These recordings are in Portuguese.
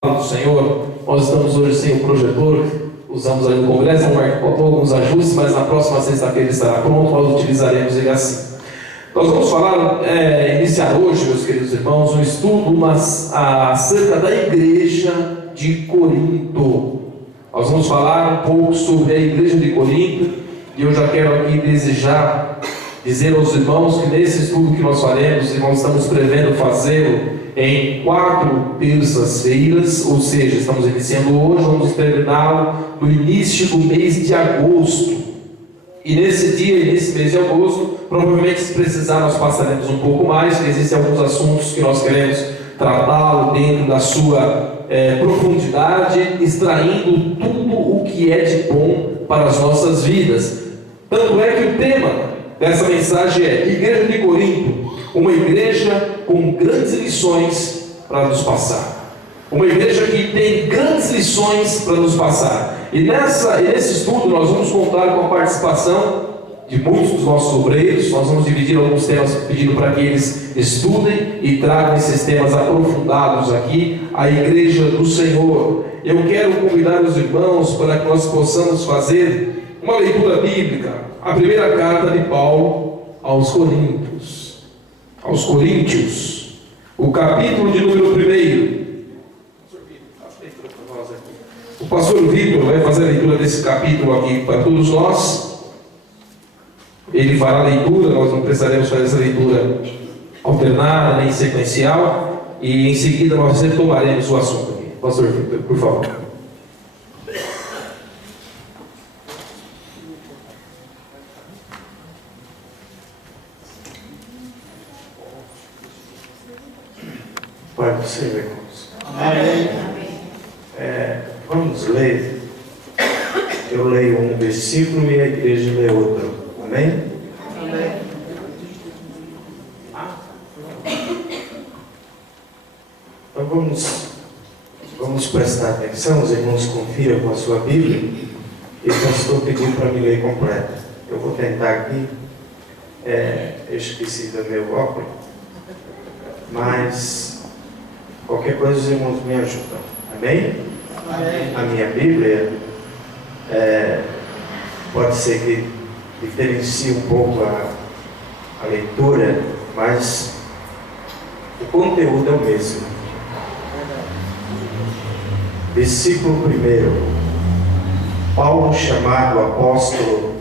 do Senhor. Nós estamos hoje sem o projetor, usamos ali no congresso, faltou alguns ajustes, mas na próxima sexta-feira ele estará pronto, nós utilizaremos ele assim. Nós vamos falar, iniciar hoje, meus queridos irmãos, um estudo acerca da igreja de Corinto. Nós vamos falar um pouco sobre a igreja de Corinto, e eu já quero aqui dizer aos irmãos que nesse estudo que nós faremos, e nós estamos prevendo fazê-lo em 4 terças-feiras, ou seja, estamos iniciando hoje, vamos terminá-lo no início do mês de agosto. E nesse dia, nesse mês de agosto, provavelmente se precisar nós passaremos um pouco mais, porque existem alguns assuntos que nós queremos tratá-lo dentro da sua profundidade, extraindo tudo o que é de bom para as nossas vidas. Tanto é que o tema dessa mensagem é Igreja de Corinto, uma igreja com grandes lições para nos passar. Uma igreja que tem grandes lições para nos passar. E nesse estudo nós vamos contar com a participação de muitos dos nossos obreiros. Nós vamos dividir alguns temas pedindo para que eles estudem e tragam esses temas aprofundados aqui, a igreja do Senhor. Eu quero convidar os irmãos para que nós possamos fazer uma leitura bíblica. A primeira carta de Paulo aos Coríntios, o capítulo de número 1. O pastor Vitor vai fazer a leitura desse capítulo aqui para todos nós. Ele fará a leitura, nós não precisaremos fazer essa leitura alternada nem sequencial, e em seguida nós retomaremos o assunto aqui. Pastor Vitor, por favor. Pai do Senhor, irmãos. Amém. Vamos ler. Eu leio um versículo e a igreja lê outro. Amém? Amém. Então vamos prestar atenção. Os irmãos confiram com a sua Bíblia. E o pastor pediu para me ler completa. Eu vou tentar aqui. Eu esqueci do meu óculos. Mas qualquer coisa os irmãos me ajudam. Amém? Amém. A minha Bíblia pode ser que diferencie um pouco a leitura, mas o conteúdo é o mesmo. Versículo 1. Paulo, chamado apóstolo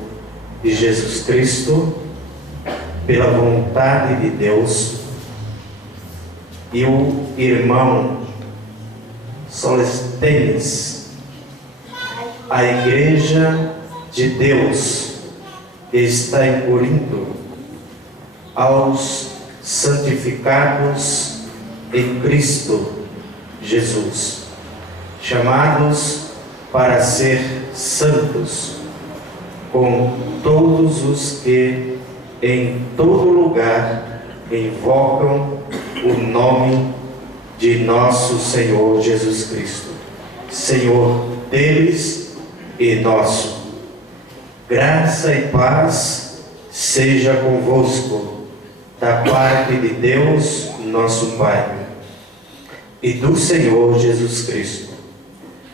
de Jesus Cristo, pela vontade de Deus, e o irmão Sóstenes, a igreja de Deus que está em Corinto, aos santificados em Cristo Jesus, chamados para ser santos, com todos os que em todo lugar invocam o nome de nosso Senhor Jesus Cristo, Senhor deles e nosso. Graça e paz seja convosco, da parte de Deus, nosso Pai, e do Senhor Jesus Cristo.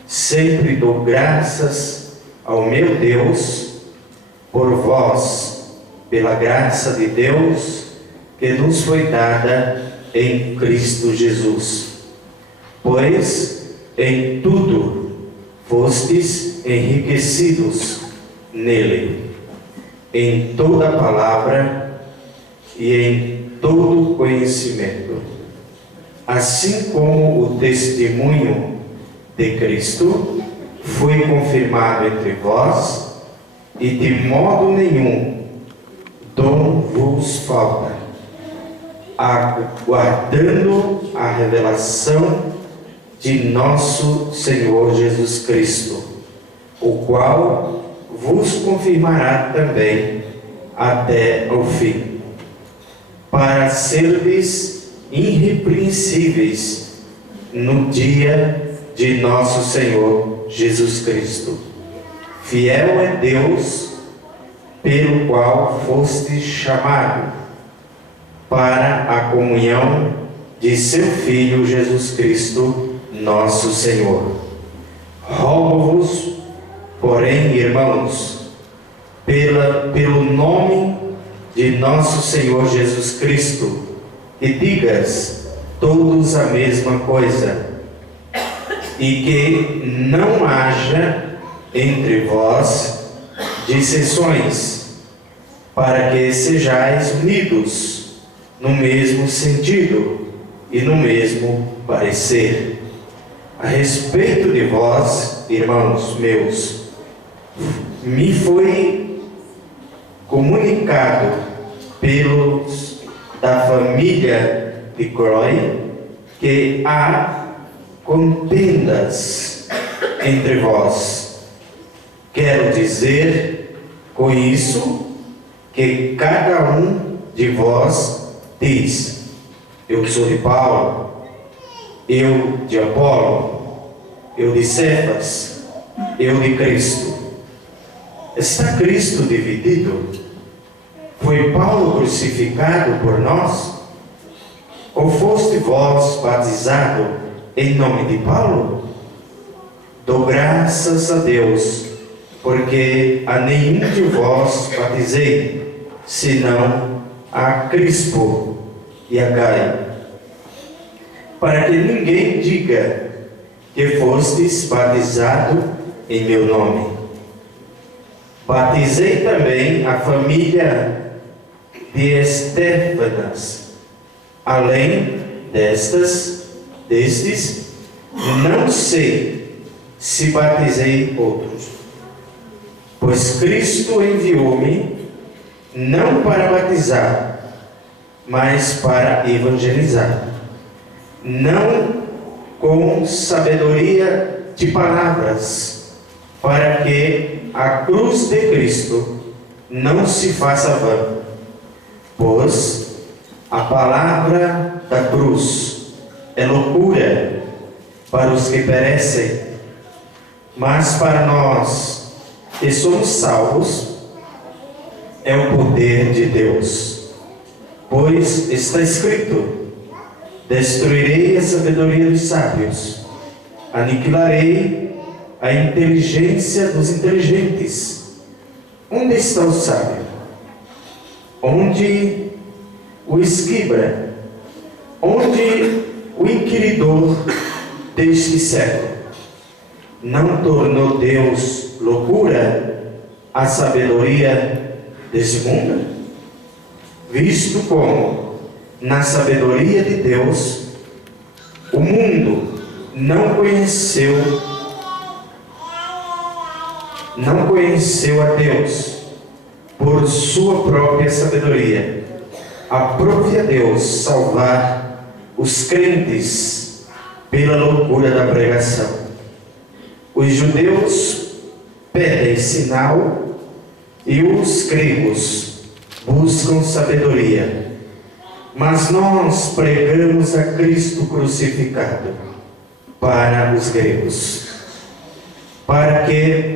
Sempre dou graças ao meu Deus por vós, pela graça de Deus que nos foi dada em Cristo Jesus. Pois em tudo fostes enriquecidos nele, em toda palavra e em todo conhecimento, assim como o testemunho de Cristo foi confirmado entre vós, e de modo nenhum dom vos falta, aguardando a revelação de nosso Senhor Jesus Cristo, o qual vos confirmará também até o fim, para serdes irrepreensíveis no dia de nosso Senhor Jesus Cristo. Fiel é Deus, pelo qual fostes chamado para a comunhão de seu Filho Jesus Cristo, nosso Senhor. Rogo-vos, porém, irmãos, pelo nome de nosso Senhor Jesus Cristo, que digas todos a mesma coisa, e que não haja entre vós dissensões, para que sejais unidos no mesmo sentido e no mesmo parecer. A respeito de vós, irmãos meus, me foi comunicado pelos da família de Croy que há contendas entre vós. Quero dizer com isso que cada um de vós diz: eu sou de Paulo, eu de Apolo, eu de Cefas, eu de Cristo. Está Cristo dividido? Foi Paulo crucificado por nós? Ou foste vós batizado em nome de Paulo? Dou graças a Deus, porque a nenhum de vós batizei, senão a Crispo e a Gaio, para que ninguém diga que fostes batizado em meu nome. Batizei também a família de Estéfanas. Além destes, não sei se batizei outros, pois Cristo enviou-me não para batizar, mas para evangelizar, não com sabedoria de palavras, para que a cruz de Cristo não se faça vã, pois a palavra da cruz é loucura para os que perecem, mas para nós que somos salvos é o poder de Deus. Pois está escrito: destruirei a sabedoria dos sábios, aniquilarei a inteligência dos inteligentes. Onde está o sábio? Onde o escriba? Onde o inquiridor deste século? Não tornou Deus loucura a sabedoria desse mundo? Visto como, na sabedoria de Deus, o mundo não conheceu a Deus por sua própria sabedoria, aprove a Deus salvar os crentes pela loucura da pregação. Os judeus pedem sinal e os gregos buscam sabedoria, mas nós pregamos a Cristo crucificado para os gregos, para que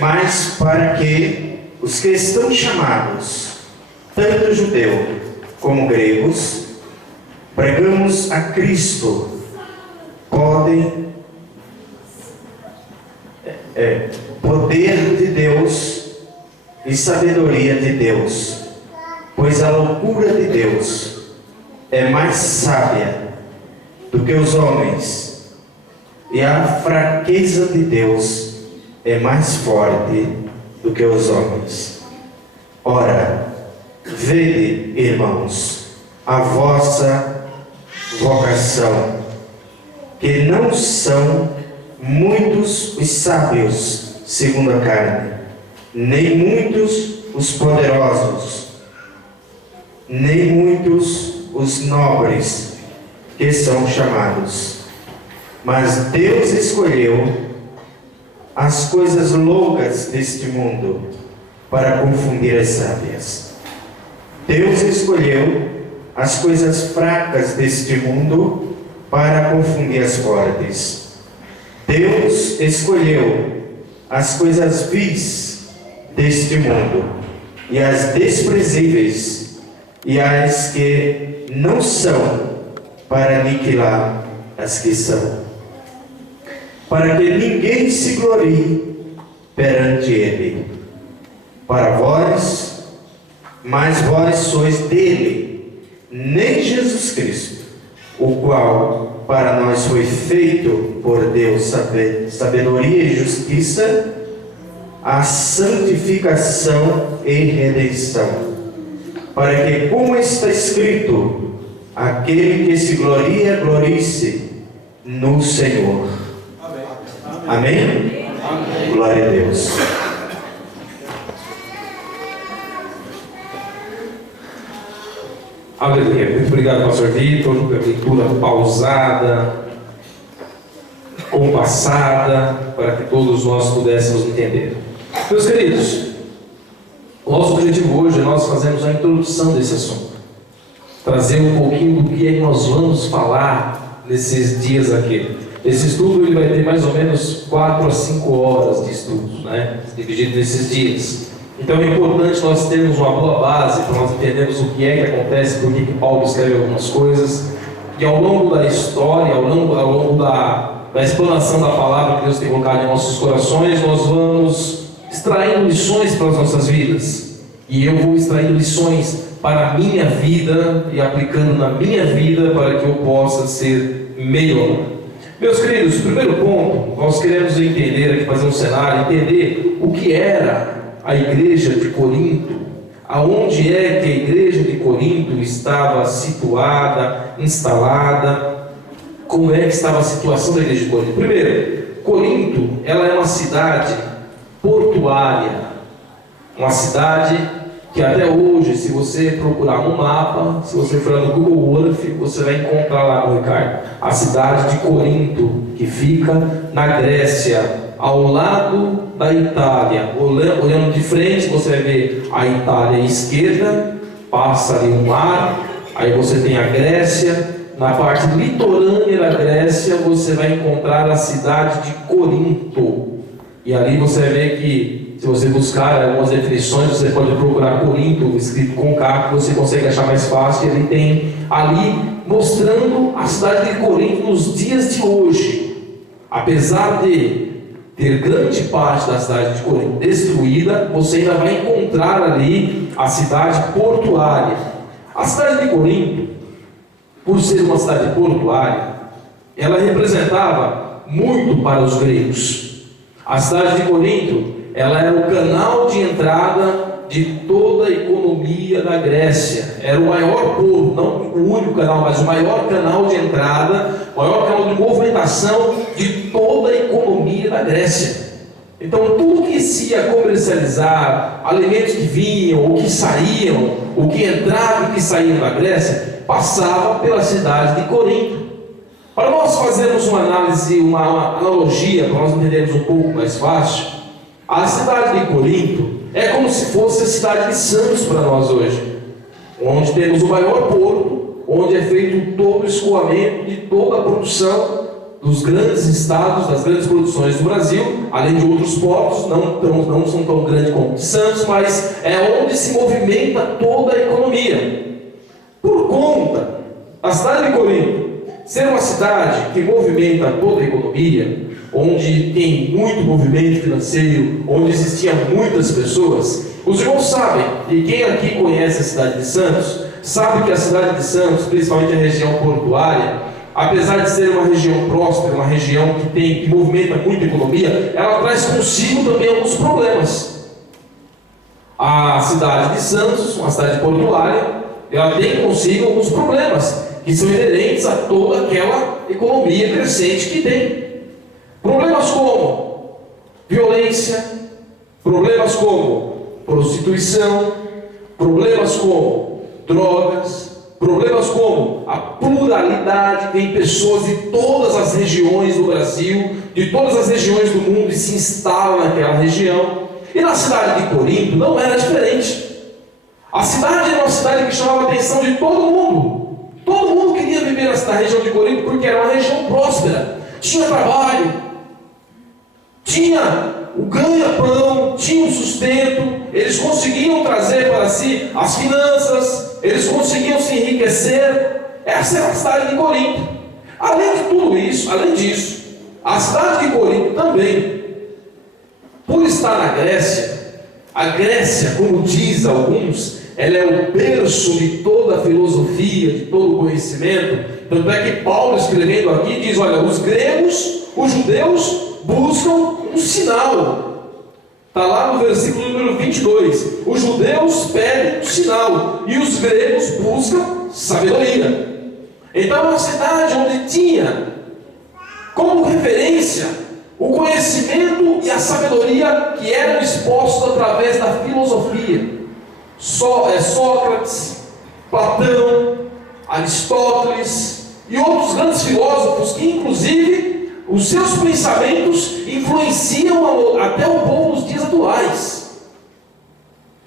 mas para que os que estão chamados, tanto judeu como gregos, pregamos a Cristo, poder de Deus e sabedoria de Deus, pois a loucura de Deus é mais sábia do que os homens, e a fraqueza de Deus é mais forte do que os homens. Ora, vede, irmãos, a vossa vocação, que não são muitos os sábios segundo a carne, nem muitos os poderosos, nem muitos os nobres que são chamados. Mas Deus escolheu as coisas loucas deste mundo para confundir as sábias. Deus escolheu as coisas fracas deste mundo para confundir as fortes. Deus escolheu as coisas vis deste mundo, e as desprezíveis, e as que não são, para aniquilar as que são, para que ninguém se glorie perante ele. Para vós, mas vós sois dele, nem Jesus Cristo, o qual para nós foi feito por Deus sabedoria e justiça, a santificação e redenção, para que, como está escrito, aquele que se gloria, glorie-se no Senhor. Amém? Amém? Glória a Deus. Aleluia. Muito obrigado, pastor Vitor, pela leitura pausada, compassada, para que todos nós pudéssemos entender. Meus queridos, o nosso objetivo hoje é nós fazermos a introdução desse assunto, trazer um pouquinho do que é que nós vamos falar nesses dias aqui. Esse estudo ele vai ter mais ou menos 4 a 5 horas de estudo, né? Dividido nesses dias. Então é importante nós termos uma boa base para nós entendermos o que é que acontece, por que Paulo escreve algumas coisas, e ao longo da história, ao longo da explanação da palavra que Deus tem colocado em nossos corações, nós vamos extraindo lições para as nossas vidas. E eu vou extraindo lições para a minha vida e aplicando na minha vida para que eu possa ser melhor. Meus queridos, primeiro ponto, nós queremos entender aqui, fazer um cenário, entender o que era a igreja de Corinto, aonde é que a igreja de Corinto estava situada, instalada, como é que estava a situação da igreja de Corinto. Primeiro, Corinto, ela é uma cidade portuária, uma cidade que até hoje, se você procurar no mapa, se você for no Google Earth, você vai encontrar lá, Ricardo, a cidade de Corinto, que fica na Grécia, ao lado da Itália. Olhando de frente, você vai ver a Itália à esquerda, passa ali um mar, aí você tem a Grécia. Na parte litorânea da Grécia, você vai encontrar a cidade de Corinto. E ali você vai ver que, se você buscar algumas definições, você pode procurar Corinto, escrito com K, que você consegue achar mais fácil. Ele tem ali mostrando a cidade de Corinto nos dias de hoje. Apesar de ter grande parte da cidade de Corinto destruída, você ainda vai encontrar ali a cidade portuária. A cidade de Corinto, por ser uma cidade portuária, ela representava muito para os gregos. A cidade de Corinto, ela era o canal de entrada de toda a economia da Grécia. Era o maior porto, não o único canal, mas o maior canal de entrada, o maior canal de movimentação de toda a economia da Grécia. Então tudo que se ia comercializar, alimentos que vinham, ou que saíam, o que entrava e que saía da Grécia, passava pela cidade de Corinto. Para nós fazermos uma análise, uma analogia, para nós entendermos um pouco mais fácil, a cidade de Corinto é como se fosse a cidade de Santos para nós hoje, onde temos o maior porto, onde é feito todo o escoamento de toda a produção dos grandes estados, das grandes produções do Brasil, além de outros portos, não são tão grandes como Santos, mas é onde se movimenta toda a economia. Por conta da cidade de Corinto ser uma cidade que movimenta toda a economia, onde tem muito movimento financeiro, onde existiam muitas pessoas, os irmãos sabem, e quem aqui conhece a cidade de Santos, sabe que a cidade de Santos, principalmente a região portuária, apesar de ser uma região próspera, uma região que movimenta muita economia, ela traz consigo também alguns problemas. A cidade de Santos, uma cidade portuária, ela tem consigo alguns problemas, que são inerentes a toda aquela economia crescente que tem. Problemas como violência, problemas como prostituição, problemas como drogas, problemas como a pluralidade, tem pessoas de todas as regiões do Brasil, de todas as regiões do mundo e se instalam naquela região. E na cidade de Corinto não era diferente. A cidade era uma cidade que chamava a atenção de todo mundo. Todo mundo queria viver na região de Corinto porque era uma região próspera, tinha trabalho, tinha o ganha-pão, tinham sustento, eles conseguiam trazer para si as finanças, eles conseguiam se enriquecer. Essa era a cidade de Corinto. Além de tudo isso, além disso, a cidade de Corinto também, por estar na Grécia, a Grécia, como diz alguns, ela é o berço de toda a filosofia, de todo o conhecimento. Tanto é que Paulo, escrevendo aqui, diz: olha, os gregos, os judeus buscam um sinal. Está lá no versículo número 22. Os judeus pedem um sinal e os gregos buscam sabedoria. Então é uma cidade onde tinha como referência o conhecimento e a sabedoria que eram expostos através da filosofia. Sócrates, Platão, Aristóteles e outros grandes filósofos que, inclusive, os seus pensamentos influenciam até o povo nos dias atuais.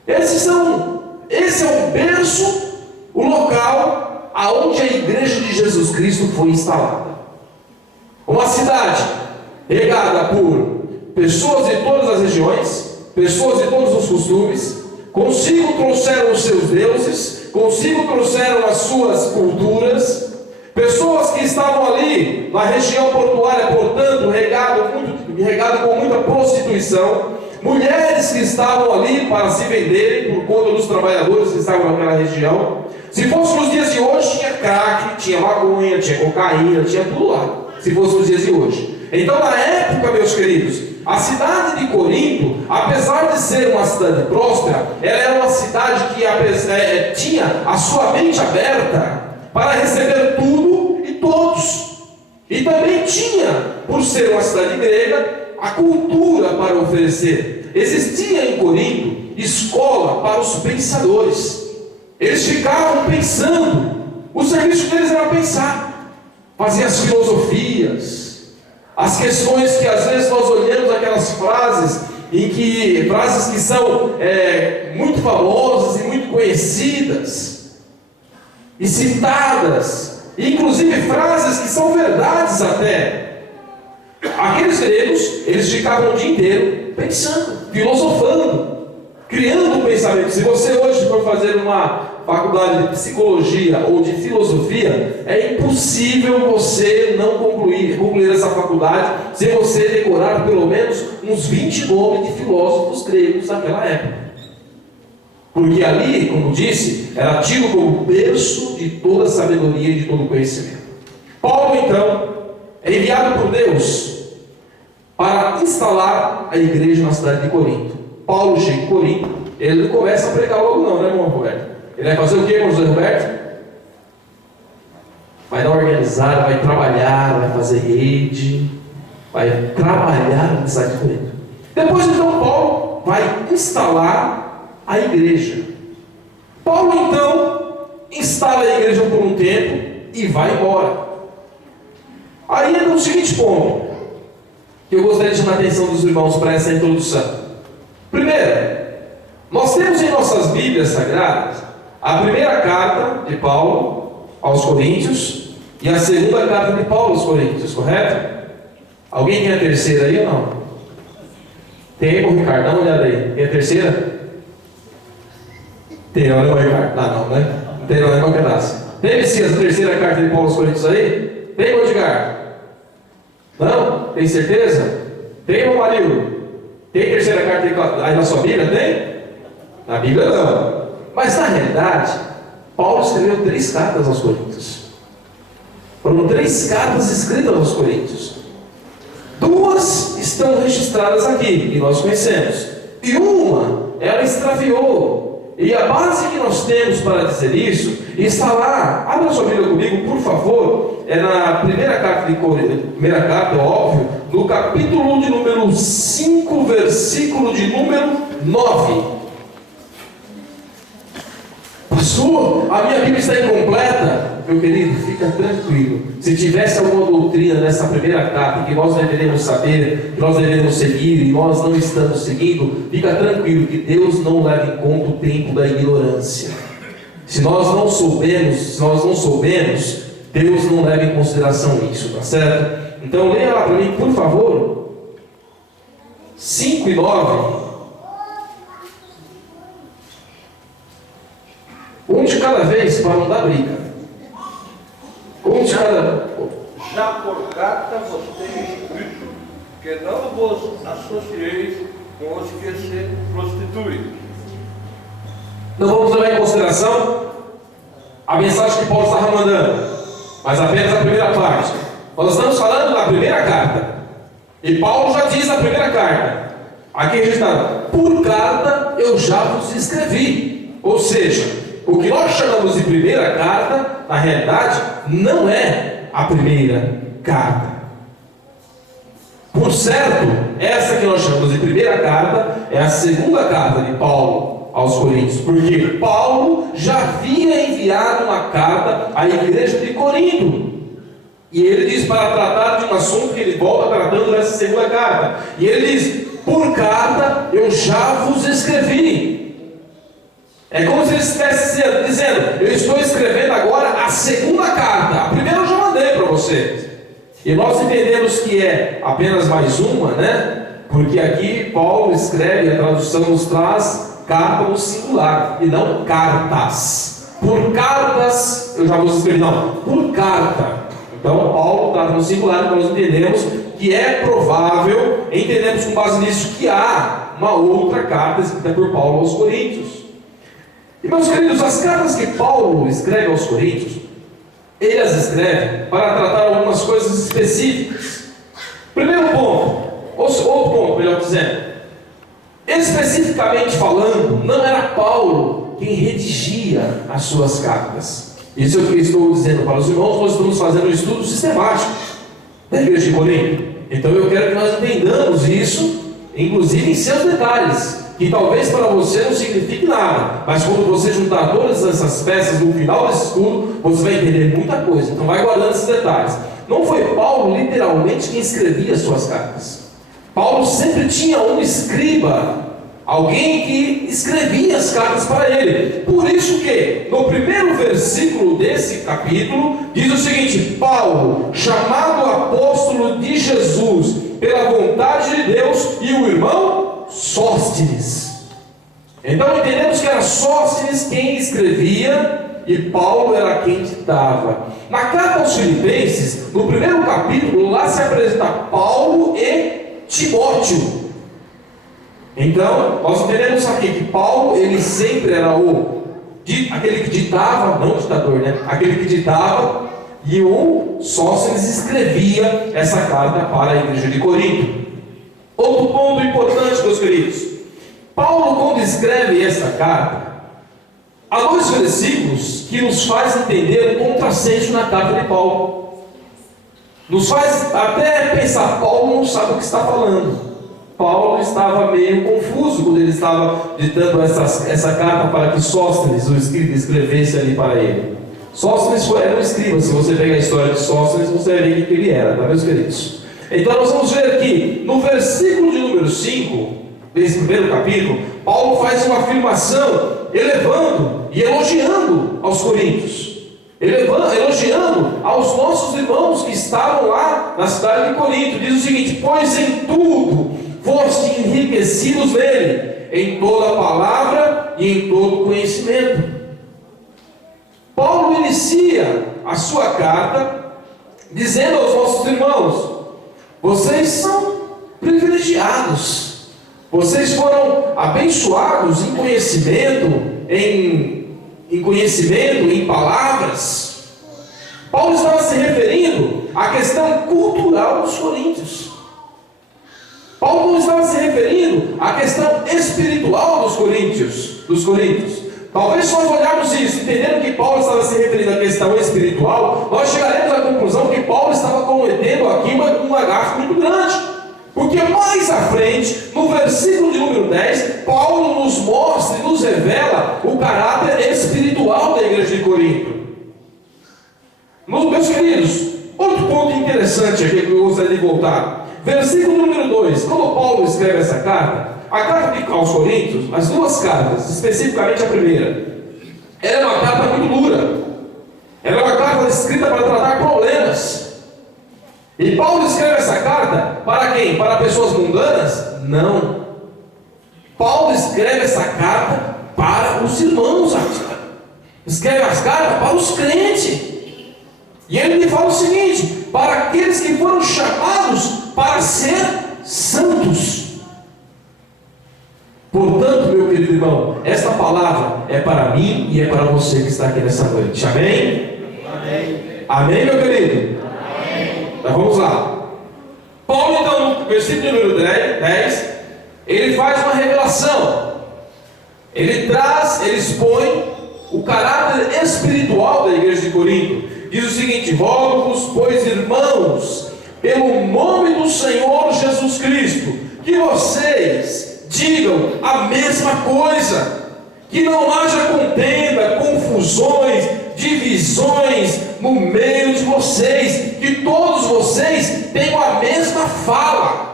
Esse é o berço, o local aonde a igreja de Jesus Cristo foi instalada. Uma cidade regada por pessoas de todas as regiões, pessoas de todos os costumes. Consigo trouxeram os seus deuses, consigo trouxeram as suas culturas, pessoas que estavam ali na região portuária, portanto, regado com muita prostituição, mulheres que estavam ali para se venderem por conta dos trabalhadores que estavam naquela região. Se fosse nos dias de hoje, tinha crack, tinha maconha, tinha cocaína, tinha tudo lá, se fosse nos dias de hoje. Então, na época, meus queridos, a cidade de Corinto, apesar de ser uma cidade próspera, ela era uma cidade que tinha a sua mente aberta para receber tudo e todos. E também tinha, por ser uma cidade grega, a cultura para oferecer. Existia em Corinto escola para os pensadores. Eles ficavam pensando. O serviço deles era pensar. Faziam as filosofias, as questões que às vezes nós olhamos aquelas frases que são muito famosas e muito conhecidas e citadas, inclusive frases que são verdades até. Aqueles gregos, eles ficavam o dia inteiro pensando, filosofando, criando um pensamento. Se você hoje for fazer uma faculdade de psicologia ou de filosofia, é impossível você não concluir essa faculdade se você decorar pelo menos uns 20 nomes de filósofos gregos naquela época. Porque ali, como disse, era tido como berço de toda a sabedoria e de todo o conhecimento. Paulo, então, é enviado por Deus para instalar a igreja na cidade de Corinto. Paulo chega em Corinto, ele não começa a pregar logo não, né, irmão Roberto? Ele vai fazer o que, irmão José Roberto? Vai dar uma organizada, vai trabalhar, vai fazer rede, vai trabalhar na cidade de Corinto. Depois, então, Paulo vai instalar a igreja. Paulo, então, instala a igreja por um tempo e vai embora. Aí entra o seguinte ponto, que eu gostaria de chamar a atenção dos irmãos para essa introdução. Primeiro, nós temos em nossas Bíblias Sagradas a primeira carta de Paulo aos Coríntios e a segunda carta de Paulo aos Coríntios, correto? Alguém tem a terceira aí ou não? Tem, ô Ricardo, dá uma olhada aí. Tem a terceira? Tem, olha o Ricardo. Não, né? Não tem, não, é qual pedaço. Tem sim a terceira carta de Paulo aos Coríntios aí? Tem, ô Edgar? Não? Tem certeza? Tem, ô Marildo? Tem terceira carta aí na sua Bíblia? Tem? Na Bíblia não. Mas na realidade, Paulo escreveu 3 cartas aos Coríntios. Foram 3 cartas escritas aos Coríntios. 2 estão registradas aqui, que nós conhecemos. E uma, ela extraviou. E a base que nós temos para dizer isso está lá. Abra sua Bíblia comigo, por favor. É na primeira carta de Coríntios. Primeira carta, é óbvio. No capítulo de número 5, versículo de número 9. Pastor, a minha Bíblia está incompleta. Meu querido, fica tranquilo. Se tivesse alguma doutrina nessa primeira carta que nós deveremos saber, que nós devemos seguir e nós não estamos seguindo, fica tranquilo que Deus não leva em conta o tempo da ignorância. Se nós não soubemos, Deus não leva em consideração isso, tá certo? Então leia lá para mim, por favor. 5 e 9, um de cada vez para não dar briga. Um de cada... Já por carta vos tenho escrito que não vos associeis com os que se prostituem. Não vamos levar em consideração a mensagem que Paulo estava mandando, mas apenas a primeira parte. Nós estamos falando da primeira carta. E Paulo já diz na primeira carta, aqui registrado, por carta eu já vos escrevi. Ou seja, o que nós chamamos de primeira carta, na realidade, não é a primeira carta. Por certo, essa que nós chamamos de primeira carta é a segunda carta de Paulo aos Coríntios, porque Paulo já havia enviado uma carta à igreja de Corinto. E ele diz para tratar de um assunto que ele volta tratando nessa segunda carta. E ele diz, por carta eu já vos escrevi. É como se ele estivesse dizendo, eu estou escrevendo agora a segunda carta. A primeira eu já mandei para vocês. E nós entendemos que é apenas mais uma, né? Porque aqui Paulo escreve, a tradução nos traz carta no singular, e não cartas. Por cartas, eu já vos escrevi, não, por carta. Então Paulo trata no singular, então nós entendemos que é provável, entendemos com base nisso que há uma outra carta escrita por Paulo aos Coríntios. E meus queridos, as cartas que Paulo escreve aos Coríntios, ele as escreve para tratar algumas coisas específicas. Primeiro ponto, outro ponto, melhor dizendo, especificamente falando, não era Paulo quem redigia as suas cartas. Isso é o que estou dizendo para os irmãos. Nós estamos fazendo um estudo sistemático da igreja de Corinto. Então eu quero que nós entendamos isso, inclusive em seus detalhes, que talvez para você não signifique nada, mas quando você juntar todas essas peças no final desse estudo, você vai entender muita coisa. Então vai guardando esses detalhes. Não foi Paulo literalmente quem escrevia as suas cartas. Paulo sempre tinha um escriba, alguém que escrevia as cartas para ele. Por isso que no primeiro versículo desse capítulo diz o seguinte: Paulo, chamado apóstolo de Jesus pela vontade de Deus, e o irmão Sóstenes. Então entendemos que era Sóstenes quem escrevia e Paulo era quem ditava. Na carta aos Filipenses, no primeiro capítulo, lá se apresenta Paulo e Timóteo. Então, nós entendemos aqui que Paulo, ele sempre era aquele que ditava, não o ditador, né? Aquele que ditava, e o Sóstenes escrevia essa carta para a igreja de Corinto. Outro ponto importante, meus queridos, Paulo, quando escreve essa carta, há 2 versículos que nos faz entender o contrassenso na carta de Paulo. Nos faz até pensar, Paulo não sabe o que está falando. Paulo estava meio confuso quando ele estava ditando essa carta para que Sóstenes, o escriba, escrevesse ali para ele. Sóstenes era um escriba. Se você pegar a história de Sóstenes, você vai ver quem ele era, tá, meus queridos? Então nós vamos ver aqui, no versículo de número 5, desse primeiro capítulo, Paulo faz uma afirmação, elevando e elogiando aos coríntios, elogiando aos nossos irmãos que estavam lá na cidade de Corinto. Diz o seguinte: pois em tudo foste enriquecidos nele, em toda palavra e em todo conhecimento. Paulo inicia a sua carta dizendo aos nossos irmãos: vocês são privilegiados, vocês foram abençoados em conhecimento, em palavras. Paulo estava se referindo à questão cultural dos coríntios. Paulo não estava se referindo à questão espiritual dos coríntios. Talvez se nós olharmos isso, entendendo que Paulo estava se referindo à questão espiritual, nós chegaremos à conclusão que Paulo estava cometendo aqui uma gafe muito grande. Porque mais à frente, no versículo de número 10, Paulo nos mostra e nos revela o caráter espiritual da igreja de Corinto. Meus queridos, outro ponto interessante aqui que eu gostaria de voltar. Versículo número 2, quando Paulo escreve essa carta, a carta aos Coríntios, as 2 cartas, especificamente a primeira, ela é uma carta muito dura. Ela é uma carta escrita para tratar problemas. E Paulo escreve essa carta para quem? Para pessoas mundanas? Não. Paulo escreve essa carta para os irmãos. Escreve as cartas para os crentes. E ele me fala o seguinte: para aqueles que foram chamados para ser santos. Portanto, meu querido irmão, esta palavra é para mim e é para você que está aqui nessa noite. Amém? Amém. Amém, meu querido? Amém. Então vamos lá. Paulo, então, no versículo número 10, ele faz uma revelação. Ele expõe o caráter espiritual da igreja de Corinto. Diz o seguinte: rogo-vos, pois, irmãos, pelo nome do Senhor Jesus Cristo, que vocês digam a mesma coisa, que não haja contenda, confusões, divisões no meio de vocês, que todos vocês tenham a mesma fala.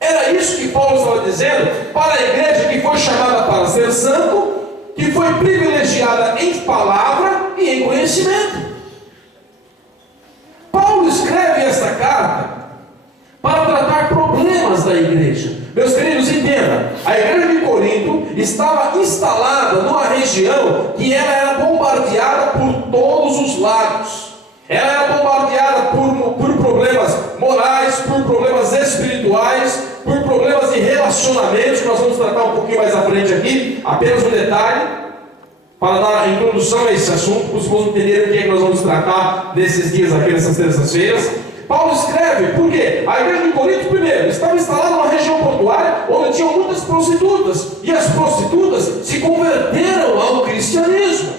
Era isso que Paulo estava dizendo para a igreja que foi chamada para ser santo, que foi privilegiada em palavra e em conhecimento. Paulo escreve esta carta para tratar problemas da igreja. Meus queridos, entenda, a igreja de Corinto estava instalada numa região que ela era bombardeada por todos os lados. Ela era bombardeada por problemas morais, por problemas espirituais, por problemas de relacionamentos, que nós vamos tratar um pouquinho mais à frente aqui. Apenas um detalhe, para dar a introdução a esse assunto, para os irmãos entenderem o que é que nós vamos tratar nesses dias aqui, nessas terças-feiras. Paulo escreve, por quê? A igreja de Corinto, primeiro, estava instalada numa região portuária onde tinham muitas prostitutas, e as prostitutas se converteram ao cristianismo.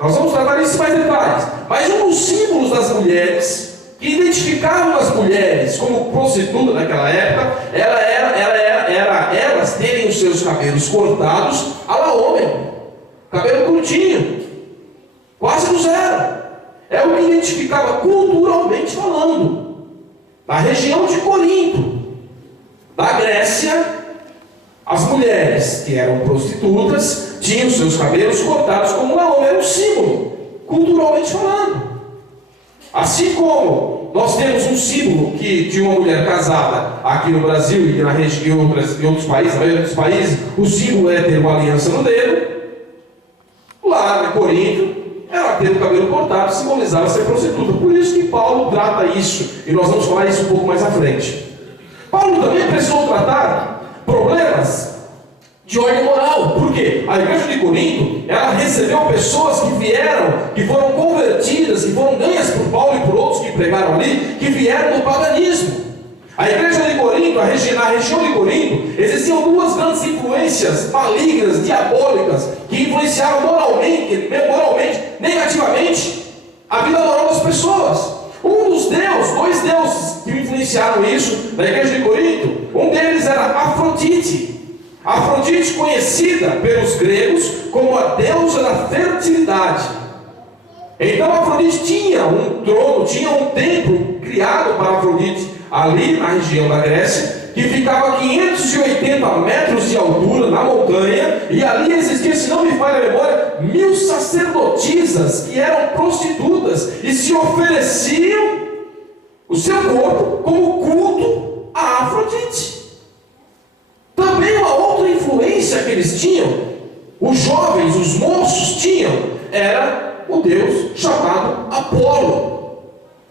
Nós vamos tratar isso em mais detalhes. Mas um dos símbolos das mulheres, que identificavam as mulheres como prostitutas naquela época, era elas terem os seus cabelos cortados à la homem, cabelo curtinho, quase do zero. É o que identificava culturalmente falando. Na região de Corinto, da Grécia, as mulheres que eram prostitutas tinham seus cabelos cortados como na homem, era um símbolo, culturalmente falando. Assim como nós temos um símbolo de uma mulher casada aqui no Brasil e em outros países, na maioria dos países, o símbolo é ter uma aliança no dedo. Lá em Corinto, ela ter o cabelo cortado simbolizava ser prostituta. Por isso que Paulo trata isso, e nós vamos falar isso um pouco mais à frente. Paulo também precisou tratar problemas de ordem moral. Por quê? A igreja de Corinto, ela recebeu pessoas que foram convertidas, que foram ganhas por Paulo e por outros que pregaram ali, que vieram do paganismo. A igreja de Corinto, na região de Corinto, existiam duas grandes influências malignas, diabólicas, que influenciaram moralmente, negativamente, a vida moral das pessoas. Dois deuses que influenciaram isso na igreja de Corinto, um deles era Afrodite. Afrodite, conhecida pelos gregos como a deusa da fertilidade. Então Afrodite tinha um trono, tinha um templo criado para Afrodite, ali na região da Grécia, que ficava a 580 metros de altura na montanha, e ali existia, se não me falha a memória, 1000 sacerdotisas que eram prostitutas e se ofereciam o seu corpo como culto a Afrodite. Também uma outra influência que eles tinham, os jovens, os moços tinham, era o deus chamado Apolo.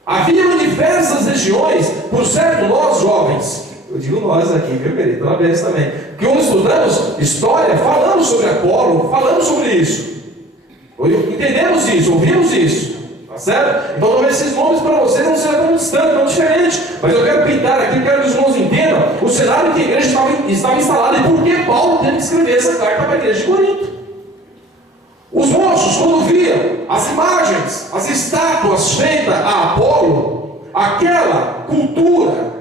Havia em diversas regiões, por certo, nós jovens, eu digo nós aqui, viu, querido? Então, vez também, que quando estudamos história, falamos sobre Apolo, falamos sobre isso, entendemos isso, ouvimos isso, tá certo? Então, talvez esses nomes para vocês não sejam tão distantes, tão diferentes, mas eu quero pintar aqui, eu quero que os irmãos entendam o cenário em que a igreja estava instalada e por que Paulo teve que escrever essa carta para a igreja de Corinto. Os moços, quando viam as imagens, as estátuas feitas a Apolo, aquela cultura,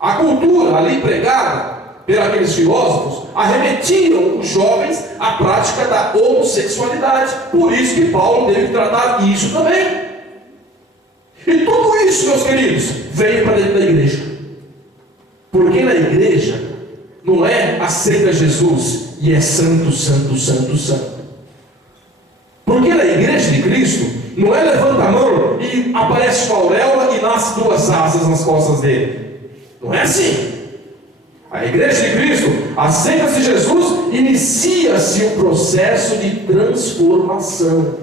a cultura ali pregada por aqueles filósofos, arremetiam os jovens à prática da homossexualidade. Por isso que Paulo teve que tratar isso também. E tudo isso, meus queridos, veio para dentro da igreja. Porque na igreja não é aceita Jesus e é santo, santo, santo, santo. Porque na igreja de Cristo, não é levanta a mão e aparece uma auréola e nasce duas asas nas costas dele. Não é assim. A igreja de Cristo, aceita-se Jesus, inicia-se o processo de transformação.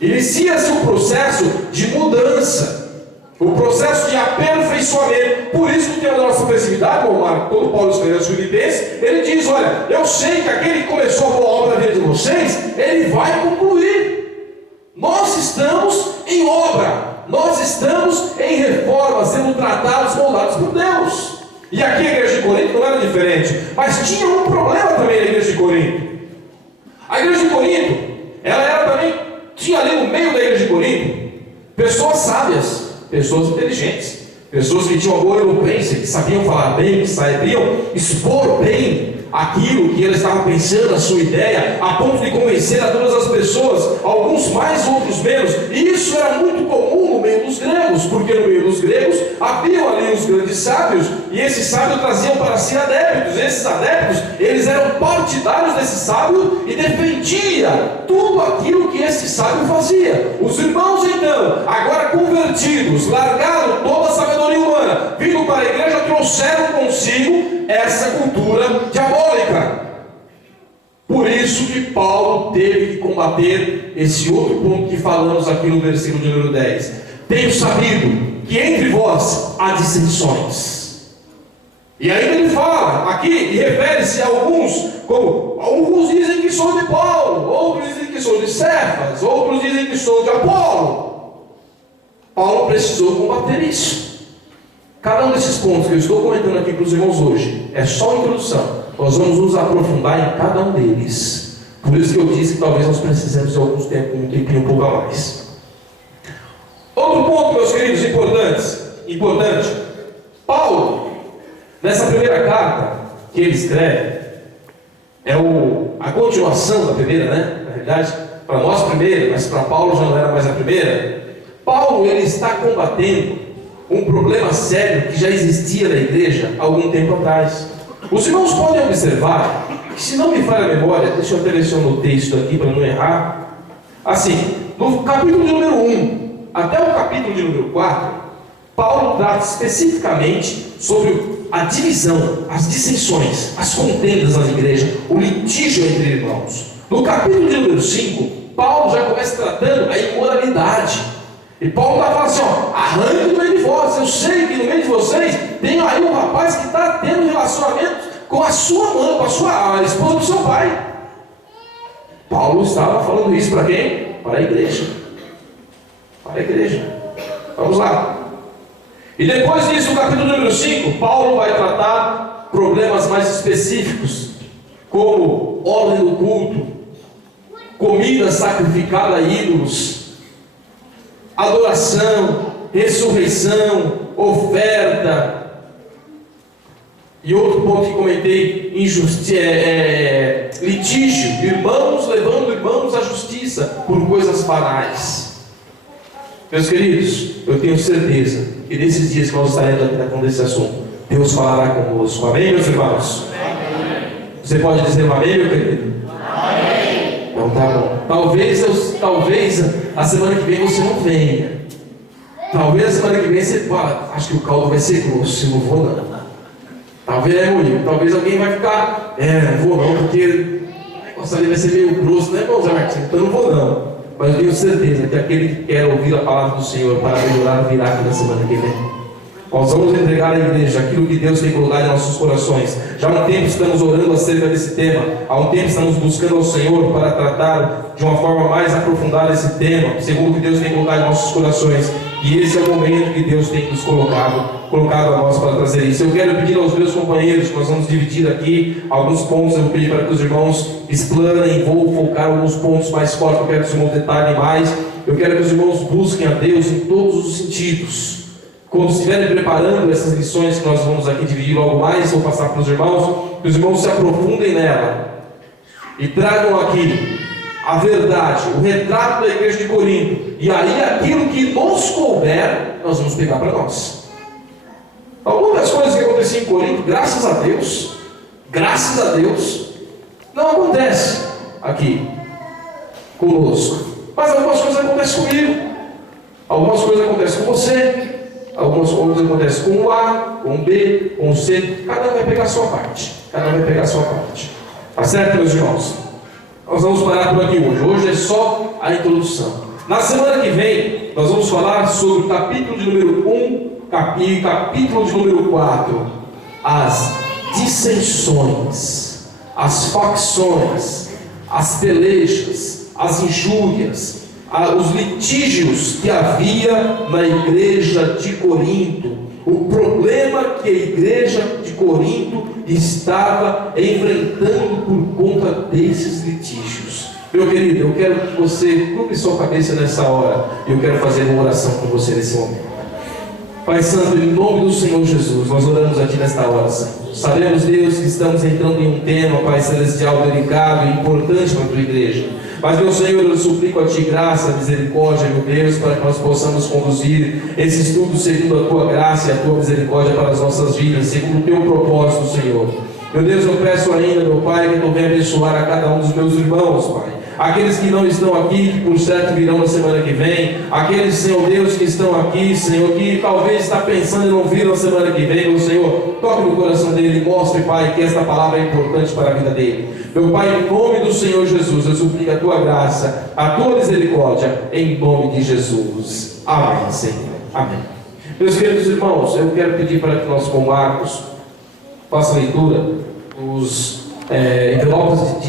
Inicia-se o processo de mudança, o processo de aperfeiçoamento. Por isso que tem a nossa flexibilidade, quando Paulo escreveu aos Filipenses, ele diz: olha, eu sei que aquele que começou a boa obra na vida de vocês, ele vai concluir. Nós estamos em obra, nós estamos em reforma, sendo tratados, moldados por Deus. E aqui a igreja de Corinto não era diferente, mas tinha um problema também na igreja de Corinto. A igreja de Corinto, ela era também, tinha ali no meio da igreja de Corinto, pessoas sábias, pessoas inteligentes, pessoas que tinham uma boa eloquência, que sabiam falar bem, que sabiam expor bem aquilo que ele estava pensando, a sua ideia, a ponto de convencer a todas as pessoas, alguns mais, outros menos. E isso era muito comum no meio dos gregos, porque no meio dos gregos haviam ali os grandes sábios, e esses sábios traziam para si adeptos. Esses adeptos, eles eram partidários desse sábio e defendia tudo aquilo que esse sábio fazia. Os irmãos então, agora convertidos, largaram toda a sabedoria humana, vindo para a igreja, trouxeram consigo essa cultura diabólica. Por isso que Paulo teve que combater esse outro ponto que falamos aqui no versículo de número 10. Tenho sabido que entre vós há dissensões. E ainda ele fala aqui, e refere-se a alguns, como alguns dizem que sou de Paulo, outros dizem que sou de Cefas, outros dizem que sou de Apolo. Paulo precisou combater isso. Cada um desses pontos que eu estou comentando aqui para os irmãos hoje é só uma introdução. Nós vamos nos aprofundar em cada um deles. Por isso que eu disse que talvez nós precisemos de alguns tempos, um tempinho um pouco a mais. Outro ponto, meus queridos, importante. Paulo, nessa primeira carta que ele escreve, é a continuação da primeira, né? Na realidade, para nós primeira, mas para Paulo já não era mais a primeira. Paulo, ele está combatendo um problema sério que já existia na igreja há algum tempo atrás. Os irmãos podem observar que, se não me falha a memória, deixa eu até ver se eu anotei isso aqui para não errar. Assim, no capítulo de número 1 até o capítulo de número 4, Paulo trata especificamente sobre a divisão, as dissensões, as contendas nas igrejas, o litígio entre irmãos. No capítulo de número 5, Paulo já começa tratando a imoralidade. E Paulo está falando assim: ó, arranque do meio de vós. Eu sei que no meio de vocês tem aí um rapaz que está tendo relacionamento com a sua mãe, com a esposa do seu pai. Paulo estava falando isso para quem? Para a igreja. Para a igreja. Vamos lá. E depois disso, no capítulo número 5, Paulo vai tratar problemas mais específicos, como ordem do culto, comida sacrificada a ídolos, adoração, ressurreição, oferta. E outro ponto que comentei, litígio, irmãos levando irmãos à justiça por coisas banais. Meus queridos, eu tenho certeza que nesses dias que nós estaremos aqui tratando desse assunto, Deus falará conosco. Amém, meus irmãos? Amém. Você pode dizer um amém, meu querido? Amém. Então tá bom. Talvez a semana que vem você não venha. Talvez a semana que vem você fala: acho que o caldo vai ser grosso, eu não vou não. Talvez alguém vai ficar: não vou não, porque o negócio ali vai ser meio grosso, né, irmão Zé Martins? Então eu não vou não. Mas eu tenho certeza que aquele que quer ouvir a palavra do Senhor para melhorar virá aqui na semana que vem. Nós vamos entregar à igreja aquilo que Deus tem colocado em nossos corações. Já há um tempo estamos orando acerca desse tema. Há um tempo estamos buscando ao Senhor para tratar de uma forma mais aprofundada esse tema, segundo o que Deus tem colocado em nossos corações. E esse é o momento que Deus tem nos colocado a nós para trazer isso. Eu quero pedir aos meus companheiros que nós vamos dividir aqui alguns pontos. Eu vou pedir para que os irmãos explanem, vou focar alguns pontos mais fortes. Eu quero que os irmãos detalhem mais. Eu quero que os irmãos busquem a Deus em todos os sentidos. Quando estiverem preparando essas lições que nós vamos aqui dividir logo mais, vou passar para os irmãos, que os irmãos se aprofundem nela e tragam aqui a verdade, o retrato da igreja de Corinto, e aí aquilo que nos couber, nós vamos pegar para nós. Algumas das coisas que aconteciam em Corinto, graças a Deus, não acontece aqui. conosco. Mas algumas coisas acontecem comigo, algumas coisas acontecem com você, algumas coisas acontecem com o A, com o B, com o C. Cada um vai pegar a sua parte. Cada um vai pegar a sua parte. Tá certo, meus irmãos? Nós vamos parar por aqui hoje. Hoje é só a introdução. Na semana que vem, nós vamos falar sobre o capítulo de número 1 e capítulo de número 4. As dissensões, as facções, as pelejas, as injúrias, os litígios que havia na igreja de Corinto. O problema que a igreja de Corinto estava enfrentando por conta desses litígios. Meu querido, eu quero que você curve sua cabeça nessa hora. E eu quero fazer uma oração com você nesse momento. Pai Santo, em nome do Senhor Jesus, nós oramos a Ti nesta hora, Senhor. Sabemos, Deus, que estamos entrando em um tema, Pai Celestial, delicado e importante para a Tua igreja. Mas, meu Senhor, eu suplico a Ti graça, misericórdia, meu Deus, para que nós possamos conduzir esse estudo segundo a Tua graça e a Tua misericórdia para as nossas vidas, segundo o Teu propósito, Senhor. Meu Deus, eu peço ainda, meu Pai, que Tu venha abençoar a cada um dos meus irmãos, Pai. Aqueles que não estão aqui, que por certo virão na semana que vem. Aqueles, Senhor Deus, que estão aqui, Senhor, que talvez está pensando em não vir na semana que vem. Meu Senhor, toque no coração dele e mostre, Pai, que esta palavra é importante para a vida dele. Meu Pai, em nome do Senhor Jesus, eu suplico a Tua graça, a Tua misericórdia, em nome de Jesus. Amém, Senhor. Amém. Meus queridos irmãos, eu quero pedir para que nós, com Marcos, faça a leitura dos envelopes de